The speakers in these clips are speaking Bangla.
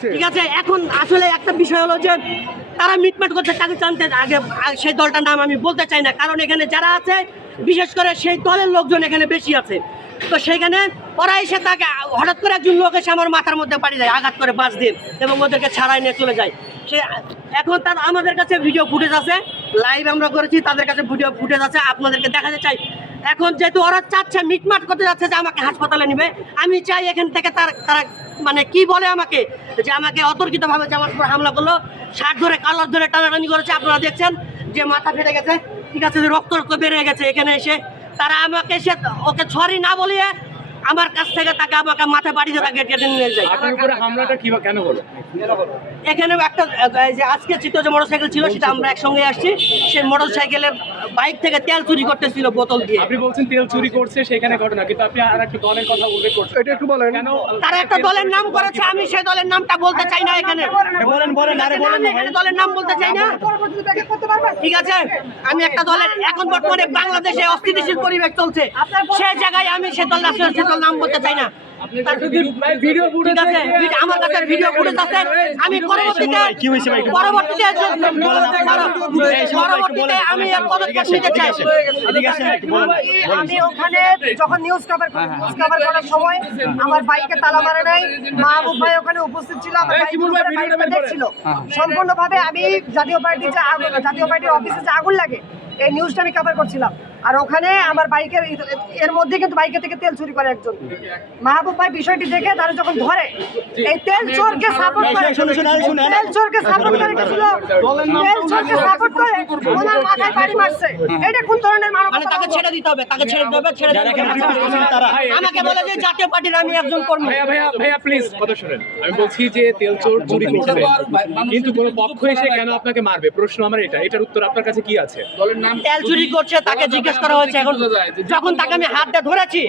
ঠিক আছে, এখন আসলে একটা বিষয় হলো যে তারা মিটমাট করছে, তাকে জানতে আগে সেই দলটার নাম আমি বলতে চাই না, কারণ এখানে যারা আছে বিশেষ করে সেই দলের লোকজন এখানে বেশি আছে। তো সেখানে ওরা এসে তাকে হঠাৎ করে একজন লোক এসে আমার মাথার মধ্যে পাড়ি দেয়, আঘাত করে বাস দিয়ে, এবং ওদেরকে ছাড়াই নিয়ে চলে যায়। সে এখন তার আমাদের কাছে ভিডিও ফুটেজ আছে, লাইভ আমরা করেছি, তাদের কাছে ভিডিও ফুটেজ আছে, আপনাদেরকে দেখাতে চাই। এখন যেহেতু ওরা চাচ্ছে মিটমাট করতে যাচ্ছে যে আমাকে হাসপাতালে নেবে, আমি চাই এখান থেকে তারা মানে কি বলে আমাকে, যে আমাকে অতর্কিতভাবে যে আমার উপর হামলা করলো, শার্ট ধরে কালার ধরে টানাটানি করেছে, আপনারা দেখছেন যে মাথা ফেটে গেছে, ঠিক আছে, রক্ত বেড়ে গেছে। এখানে এসে তারা আমাকে এসে ওকে সরি না বলিয়ে আমার কাছ থেকে তাকে আমাকে মাথায় বাড়ি দিয়ে তাকে কেটে নিয়ে যায়। আপনার উপরে হামলাটা কি কেন হলো? এখানে একটা যে আজকে চিত্র যে মোটরসাইকেল ছিল সেটা আমরা একসঙ্গে আসছি, সেই মোটরসাইকেলের বাইক থেকে তেল চুরি করতেছিল বোতল দিয়ে। আপনি বলছেন তেল চুরি করছে সেখানে ঘটনা, কিন্তু আপনি আর একটা দলের কথা উল্লেখ করছেন, এটা একটু বলেন কেন? তারা একটা দলের নাম করেছে, আমি সেই দলের নামটা বলতে চাই না এখানে। এখানে দলের নাম বলতে চাই না, ঠিক আছে? আমি একটা দলের, এখন বর্তমানে বাংলাদেশে অস্থিতিশীল পরিবেশ চলছে, সেই জায়গায় আমি সে দল নাম বলতে চাই না। আমার কাছে ভিডিও ফুটেজ আছে, আমি পরবর্তীতে আমি পদক্ষেপ নিতে চাই। আমি ওখানে যখন নিউজ কভার করার সময় আমার বাইকে তালা মারে নাই, মাহবুব ভাই ওখানে উপস্থিত ছিল, আমার বাইকটা দেখছিল সম্পূর্ণভাবে। আমি জাতীয় পার্টির অফিসে যে আগুন লাগে এই নিউজটা আমি কভার করছিলাম, আর ওখানে আমার বাইকের এর মধ্যে কিন্তু বাইকে থেকে তেল চুরি করে একজন। মাহবুব ভাই বিষয়টি দেখে তারা যখন ধরে এই তেল চোরকে সাপোর্ট করে, তেল চোরকে সাপোর্ট করে গেছিল, তেল চোরকে সাপোর্ট করে ওনার মাথায় বাড়ি মারছে। এটা কোন ধরনের মানবতা? মানে তাকে ছেড়ে দিতে হবে, তাকে ছেড়ে দিতে হবে, ছেড়ে দিতে হবে। আমাকে বলে যে জাতীয় পার্টির আমি একজন কর্মী। ভাইয়া প্লিজ কথা শুনেন, আমি বলছি যে তেল চোর চুরি করছে, কিন্তু কোনো পক্ষ এসে কেন আপনাকে মারবে? প্রশ্ন আমার এটার উত্তর আপনার কাছে কি আছে? তেল চুরি করছে তাকে জিজ্ঞেস করা হয়েছে। এখন যখন তাকে আমি হাত দিয়ে ধরেছি,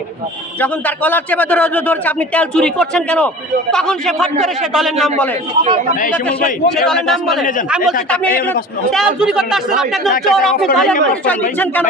যখন তার কলার চেপে ধরেছে আপনি তেল চুরি করছেন কেন, তখন সে ফট করে সে দলের নাম বলে, সে দলের নাম বলে। আমি বলছি আপনি তেল চুরি করতে আসছেন, আপনি একজন চোর, আপনি দলের পরিচয় দিচ্ছেন কেন?